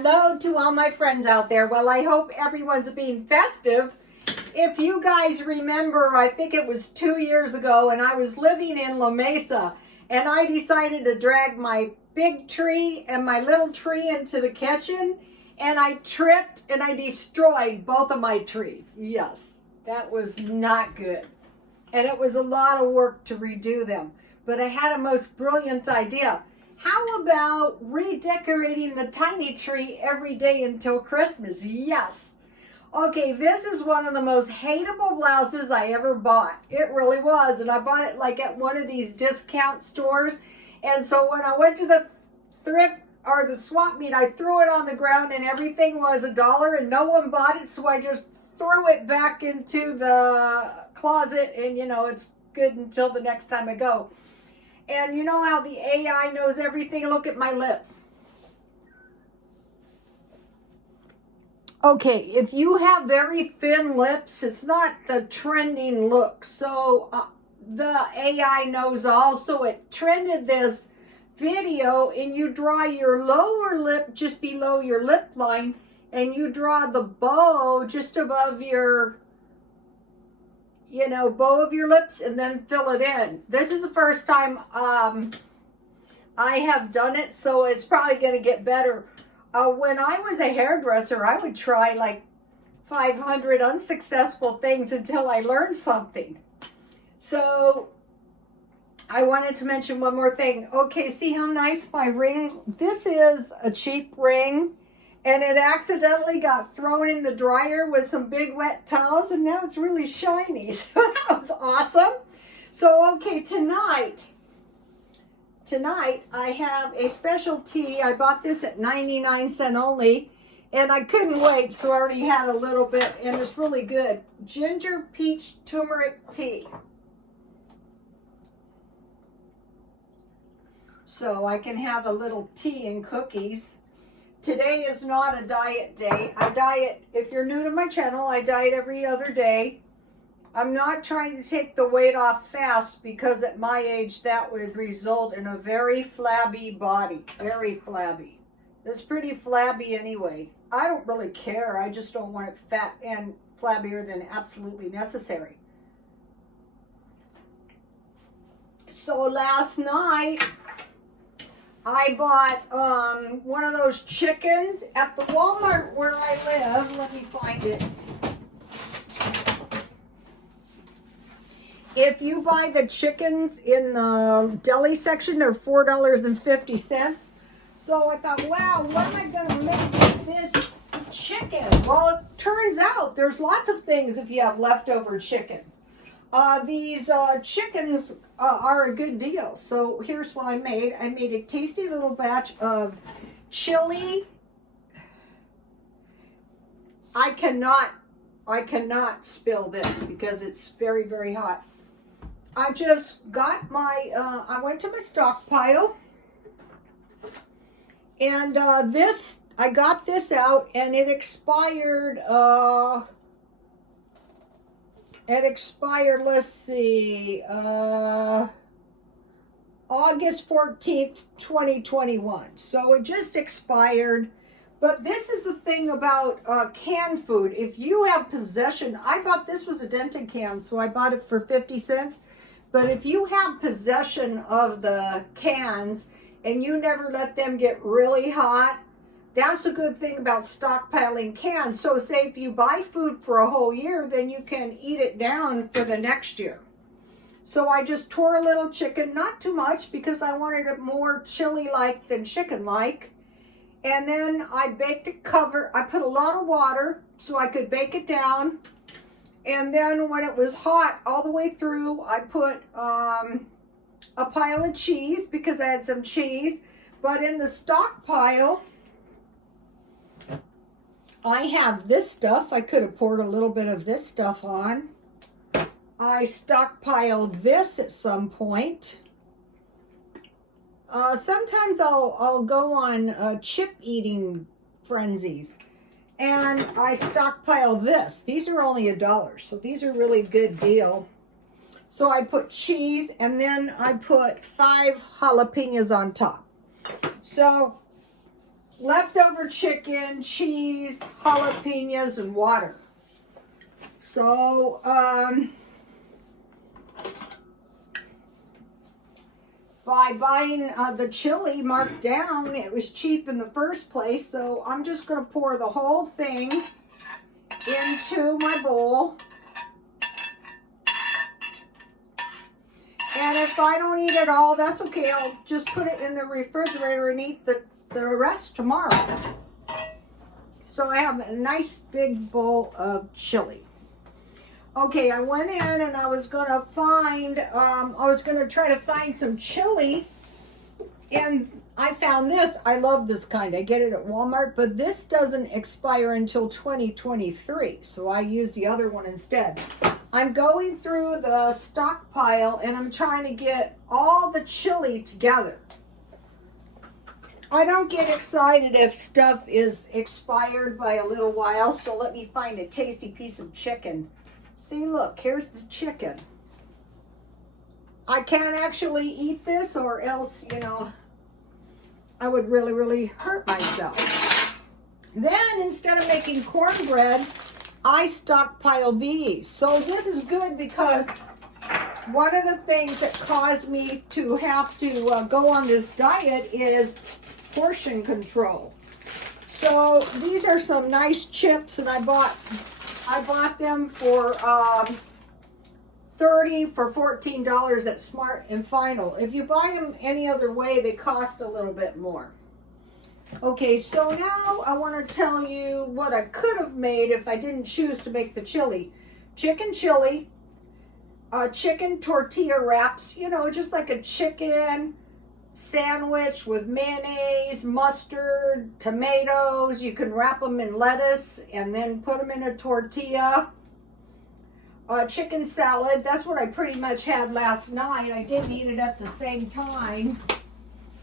Hello to all my friends out there. Well, I hope everyone's being festive. If you guys remember, I think it was 2 years ago, and I was living in La Mesa, and I decided to drag my big tree and my little tree into the kitchen, and I tripped and I destroyed both of my trees. Yes, that was not good. And it was a lot of work to redo them. But I had a most brilliant idea. How about redecorating the tiny tree every day until Christmas? Yes. Okay, this is one of the most hateable blouses I ever bought. It really was. And I bought it like at one of these discount stores. And so when I went to the thrift or the swap meet, I threw it on the ground and everything was $1 and no one bought it. So I just threw it back into the closet and, you know, it's good until the next time I go. And you know how the AI knows everything? Look at my lips. Okay, if you have very thin lips, it's not the trending look. So the AI knows also. It trended this video, and you draw your lower lip just below your lip line, and you draw the bow just above your, you know, bow of your lips, and then fill it in. This is the first time I have done it, so it's probably going to get better. When I was a hairdresser, I would try like 500 unsuccessful things until I learned something. So I wanted to mention one more thing. Okay, see how nice my ring? This is a cheap ring. And it accidentally got thrown in the dryer with some big wet towels, and now it's really shiny. So that was awesome. So, okay, tonight I have a special tea. I bought this at 99 cents only, and I couldn't wait, so I already had a little bit, and it's really good. Ginger peach turmeric tea. So I can have a little tea and cookies. Today is not a diet day. I diet, if you're new to my channel, I diet every other day. I'm not trying to take the weight off fast because at my age that would result in a very flabby body. Very flabby. It's pretty flabby anyway. I don't really care. I just don't want it fat and flabbier than absolutely necessary. So last night I bought one of those chickens at the Walmart where I live. Let me find it. If you buy the chickens in the deli section, they're $4.50. So I thought, wow, what am I going to make with this chicken? Well, it turns out there's lots of things if you have leftover chicken. These chickens are a good deal. So here's what I made. I made a tasty little batch of chili. I cannot spill this because it's very, very hot. I just got my, I went to my Stockpile, and I got this out, and it expired, let's see, August 14th, 2021. So it just expired. But this is the thing about canned food. If you have possession, I bought, this was a dented can, so I bought it for 50 cents. But if you have possession of the cans and you never let them get really hot, that's a good thing about stockpiling cans. So say if you buy food for a whole year, then you can eat it down for the next year. So I just tore a little chicken, not too much because I wanted it more chili-like than chicken-like. And then I baked it I put a lot of water so I could bake it down. And then when it was hot all the way through, I put a pile of cheese because I had some cheese. But in the Stockpile, I have this stuff. I could have poured a little bit of this stuff on. I stockpiled this at some point. Sometimes I'll go on chip eating frenzies. And I stockpile this. These are only $1, so these are really good deal. So I put cheese, and then I put 5 jalapenos on top. So leftover chicken, cheese, jalapenos, and water. So, by buying the chili marked down, it was cheap in the first place. So I'm just going to pour the whole thing into my bowl. And if I don't eat it all, that's okay. I'll just put it in the refrigerator and eat the rest tomorrow. So I have a nice big bowl of chili. Okay, I went in and I was going to try to find some chili. And I found this. I love this kind. I get it at Walmart, but this doesn't expire until 2023. So I use the other one instead. I'm going through the stockpile and I'm trying to get all the chili together. I don't get excited if stuff is expired by a little while, so let me find a tasty piece of chicken. See, look, here's the chicken. I can't actually eat this or else, you know, I would really, really hurt myself. Then, instead of making cornbread, I stockpile these. So this is good because one of the things that caused me to have to go on this diet is portion control. So these are some nice chips, and I bought them for $30 for $14 at Smart and Final. If you buy them any other way, they cost a little bit more. Okay, so now I want to tell you what I could have made if I didn't choose to make the chili. Chicken chili, chicken tortilla wraps, you know, just like a chicken sandwich with mayonnaise, mustard, tomatoes. You can wrap them in lettuce and then put them in a tortilla. Chicken salad, that's what I pretty much had last night. I didn't eat it at the same time,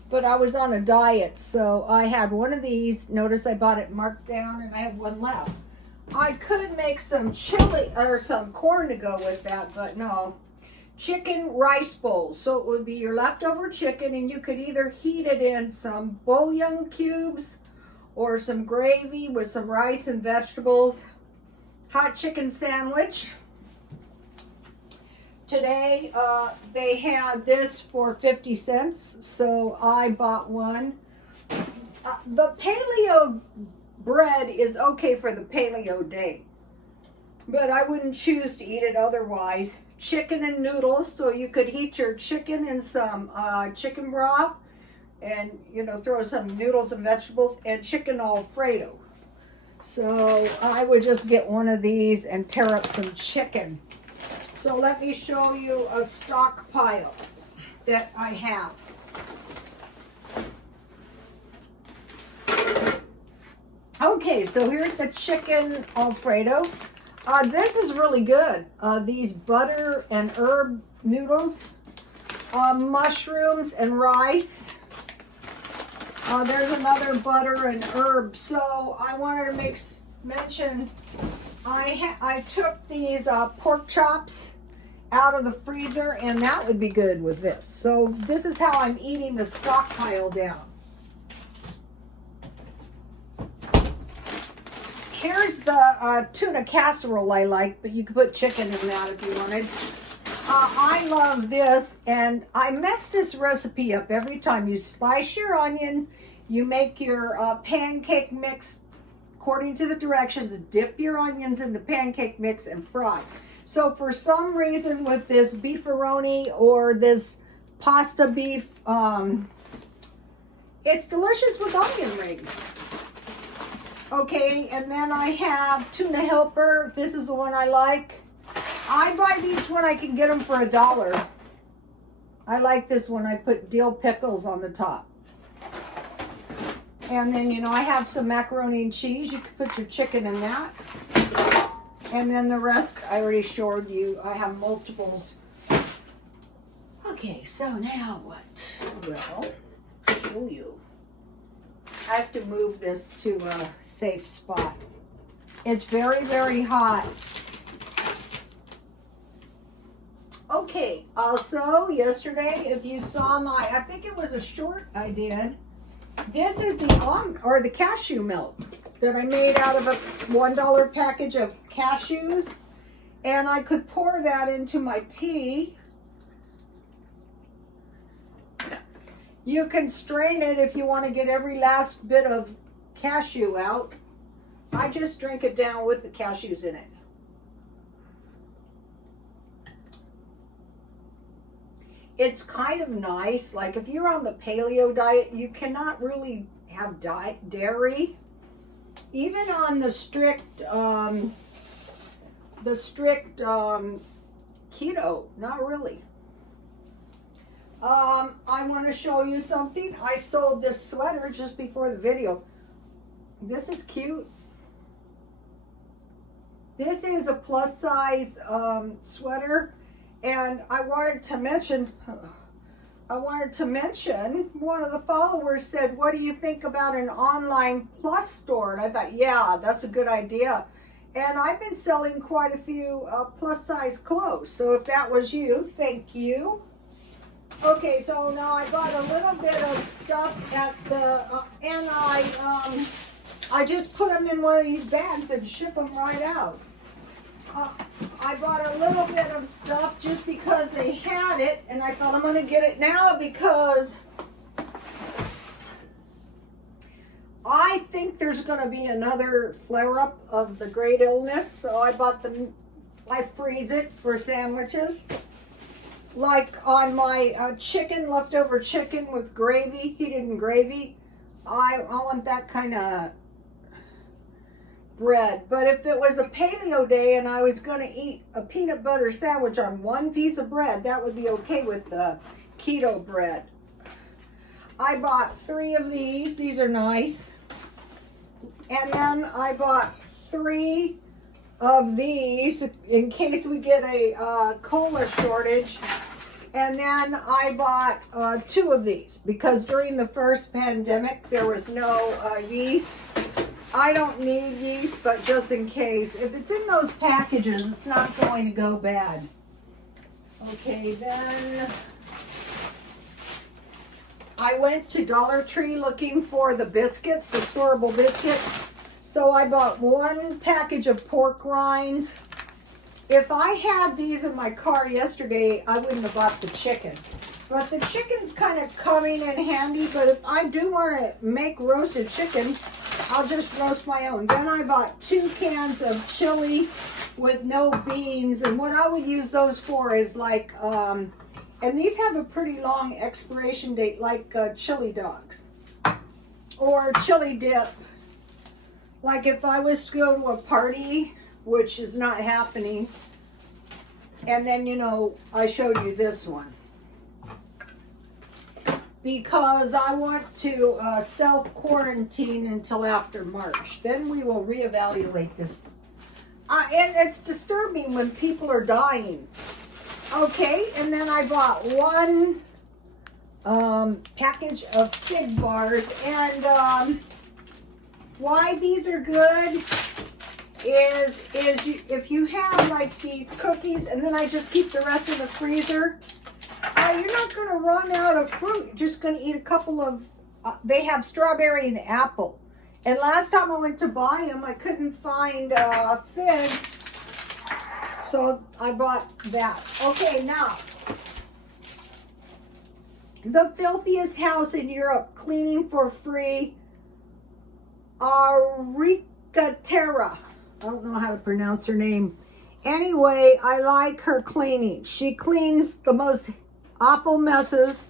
but I was on a diet, so I had one of these. Notice I bought it marked down and I have one left. I could make some chili or some corn to go with that, but no. Chicken rice bowls. So it would be your leftover chicken, and you could either heat it in some bouillon cubes or some gravy with some rice and vegetables. Hot chicken sandwich. Today they had this for 50 cents, so I bought one. The paleo bread is okay for the paleo day, but I wouldn't choose to eat it otherwise. Chicken and noodles, so you could heat your chicken in some chicken broth and, you know, throw some noodles and vegetables, and chicken Alfredo. So I would just get one of these and tear up some chicken. So let me show you a stockpile that I have. Okay, so here's the chicken Alfredo. This is really good. These butter and herb noodles, mushrooms and rice. There's another butter and herb. So I wanted to make mention, I took these pork chops out of the freezer, and that would be good with this. So this is how I'm eating the stockpile down. Here's the tuna casserole I like, but you could put chicken in that if you wanted. I love this, and I mess this recipe up every time. You slice your onions, you make your pancake mix according to the directions, dip your onions in the pancake mix and fry. So for some reason with this beefaroni or this pasta beef, it's delicious with onion rings. Okay, and then I have tuna helper. This is the one I like. I buy these when I can get them for $1. I like this one. I put dill pickles on the top. And then, you know, I have some macaroni and cheese. You can put your chicken in that. And then the rest, I already showed you. I have multiples. Okay, so now what? Well, show you. I have to move this to a safe spot. It's very, very hot. Okay, also yesterday, if you saw my, I think it was a short I did, This is the cashew milk that I made out of a $1 package of cashews. And I could pour that into my tea. You can strain it if you want to get every last bit of cashew out. I just drink it down with the cashews in it. It's kind of nice. Like if you're on the paleo diet, you cannot really have dairy. Even on the strict keto, not really. I want to show you something. I sold this sweater just before the video. This is cute. This is a plus size sweater, and I wanted to mention, one of the followers said, what do you think about an online plus store? And I thought, yeah, that's a good idea. And I've been selling quite a few plus size clothes. So if that was you, thank you. Okay, so now I got a little bit of stuff at the, and I just put them in one of these bags and ship them right out. I bought a little bit of stuff just because they had it, and I thought I'm going to get it now because I think there's going to be another flare-up of the great illness, so I bought them. I freeze it for sandwiches. Like on my chicken, leftover chicken with gravy, heated gravy, I want that kind of bread. But if it was a paleo day and I was going to eat a peanut butter sandwich on one piece of bread, that would be okay with the keto bread. I bought 3 of these. These are nice. And then I bought 3 of these in case we get a cola shortage. And then I bought 2 of these because during the first pandemic there was no yeast. I don't need yeast, but just in case. If it's in those packages, it's not going to go bad. Okay, then I went to Dollar Tree looking for the biscuits, the storable biscuits. So I bought 1 package of pork rinds. If I had these in my car yesterday, I wouldn't have bought the chicken. But the chicken's kind of coming in handy, but if I do want to make roasted chicken, I'll just roast my own. Then I bought 2 cans of chili with no beans, and what I would use those for is like, and these have a pretty long expiration date, like chili dogs or chili dip. Like if I was to go to a party, which is not happening, and then, you know, I showed you this one because I want to self-quarantine until after March. Then we will reevaluate this. And it's disturbing when people are dying. Okay, and then I bought 1 package of fig bars. And why these are good is if you have like these cookies, and then I just keep the rest in the freezer, you're not going to run out of fruit. You're just going to eat a couple of, they have strawberry and apple. And last time I went to buy them, I couldn't find a fig, so I bought that. Okay, now, the filthiest house in Europe, cleaning for free, Ricatera. I don't know how to pronounce her name. Anyway, I like her cleaning. She cleans the most awful messes.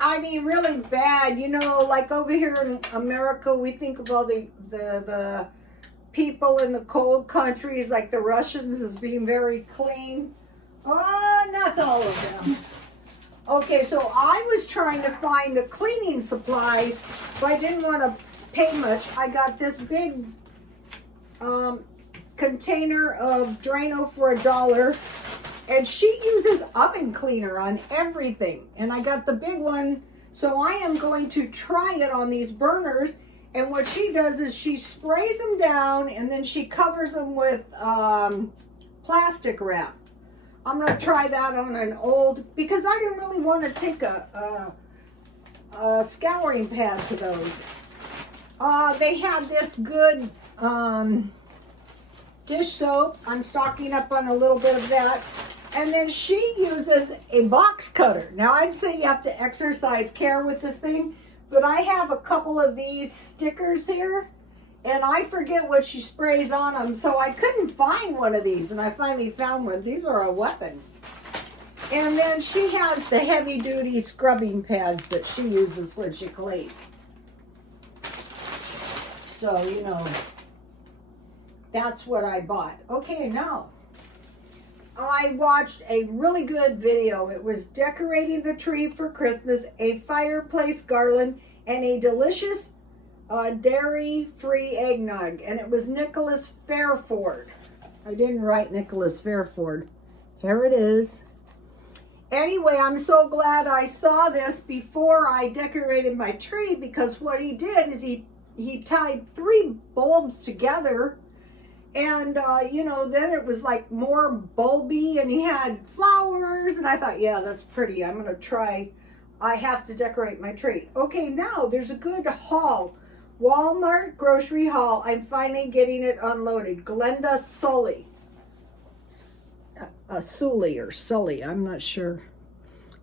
I mean, really bad. You know, like over here in America, we think of all the people in the cold countries, like the Russians, as being very clean. Oh, not all of them. Okay, so I was trying to find the cleaning supplies, but I didn't want to pay much. I got this big container of Drano for $1, and she uses oven cleaner on everything, and I got the big one, so I am going to try it on these burners. And what she does is she sprays them down and then she covers them with plastic wrap. I'm going to try that on an old, because I didn't really want to take a scouring pad to those. They have this good dish soap. I'm stocking up on a little bit of that. And then she uses a box cutter. Now, I'd say you have to exercise care with this thing, but I have a couple of these stickers here, and I forget what she sprays on them, so I couldn't find one of these, and I finally found one. These are a weapon. And then she has the heavy-duty scrubbing pads that she uses when she cleans. So, you know, that's what I bought. Okay, now, I watched a really good video. It was decorating the tree for Christmas, a fireplace garland, and a delicious dairy-free eggnog. And it was Nicholas Fairford. I didn't write Nicholas Fairford. Here it is. Anyway, I'm so glad I saw this before I decorated my tree, because what he did is he tied 3 bulbs together, and you know, then it was like more bulby, and he had flowers, and I thought, yeah, that's pretty. I'm gonna try. I have to decorate my tree. Okay, now there's a good haul. Walmart grocery haul. I'm finally getting it unloaded. Glenda Sully. Sully or Sully, I'm not sure.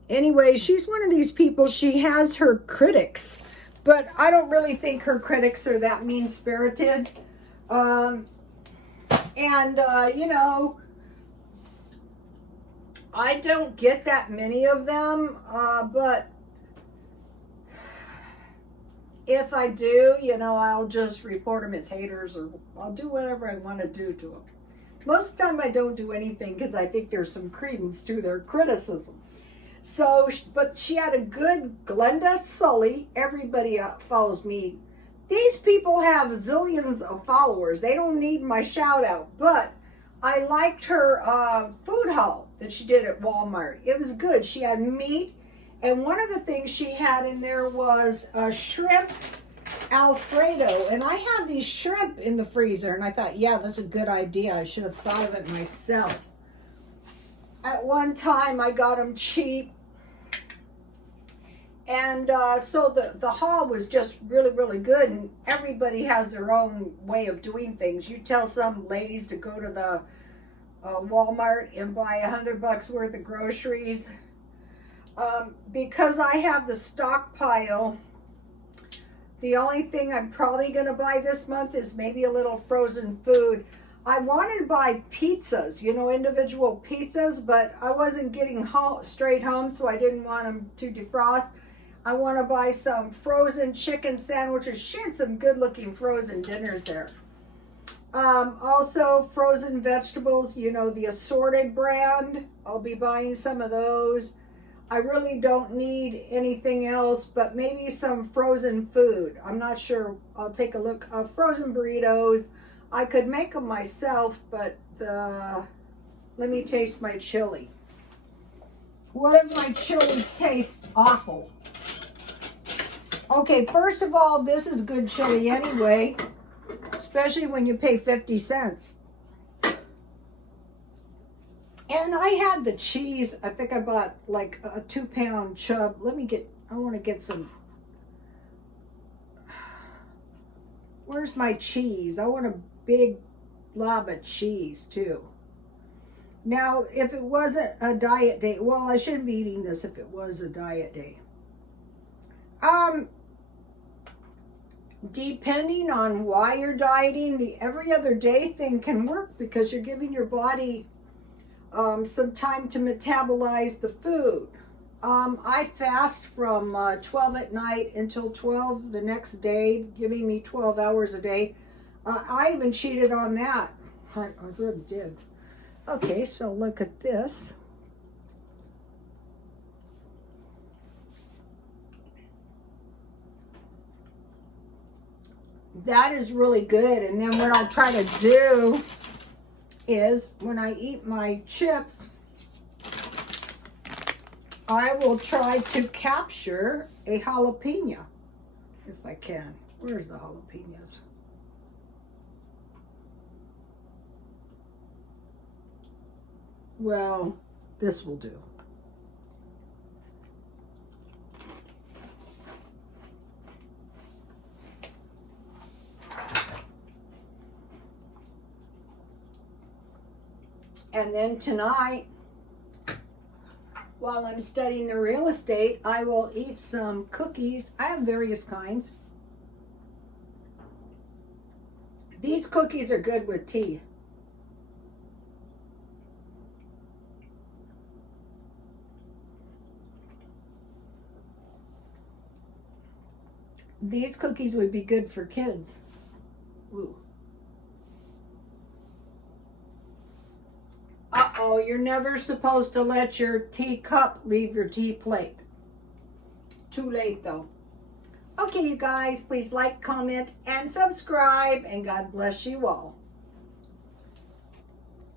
Anyway, she's one of these people, she has her critics, but I don't really think her critics are that mean-spirited. You know, I don't get that many of them, but if I do, you know, I'll just report them as haters, or I'll do whatever I want to do to them. Most of the time I don't do anything because I think there's some credence to their criticism. So, but she had a good Glenda Sully. Everybody follows me. These people have zillions of followers. They don't need my shout out, but I liked her food haul that she did at Walmart. It was good. She had meat, and one of the things she had in there was a shrimp Alfredo, and I have these shrimp in the freezer, and I thought, yeah, that's a good idea. I should have thought of it myself. At one time, I got them cheap, and so the haul was just really, really good, and everybody has their own way of doing things. You tell some ladies to go to the Walmart and buy $100 worth of groceries. Because I have the Stockpile, the only thing I'm probably going to buy this month is maybe a little frozen food. I wanted to buy pizzas, you know, individual pizzas, but I wasn't getting straight home, so I didn't want them to defrost. I want to buy some frozen chicken sandwiches. She had some good-looking frozen dinners there. Also, frozen vegetables, you know, the assorted brand. I'll be buying some of those. I really don't need anything else, but maybe some frozen food. I'm not sure. I'll take a look. Frozen burritos. I could make them myself, but let me taste my chili. What if my chili tastes awful? Okay, first of all, this is good chili anyway, especially when you pay 50 cents. And I had the cheese. I think I bought like a 2-pound chub. I want to get some. Where's my cheese? I want a big blob of cheese too. Now, if it wasn't a diet day, well, I shouldn't be eating this if it was a diet day. Depending on why you're dieting, the every other day thing can work because you're giving your body some time to metabolize the food. I fast from 12 at night until 12 the next day, giving me 12 hours a day. I even cheated on that. I really did. Okay, so look at this. That is really good. And then what I'll try to do is when I eat my chips, I will try to capture a jalapeno if I can. Where's the jalapenos? Well, this will do. And then tonight, while I'm studying the real estate, I will eat some cookies. I have various kinds. These cookies are good with tea. These cookies would be good for kids. Ooh. Uh-oh, you're never supposed to let your teacup leave your tea plate. Too late, though. Okay, you guys, please like, comment, and subscribe, and God bless you all.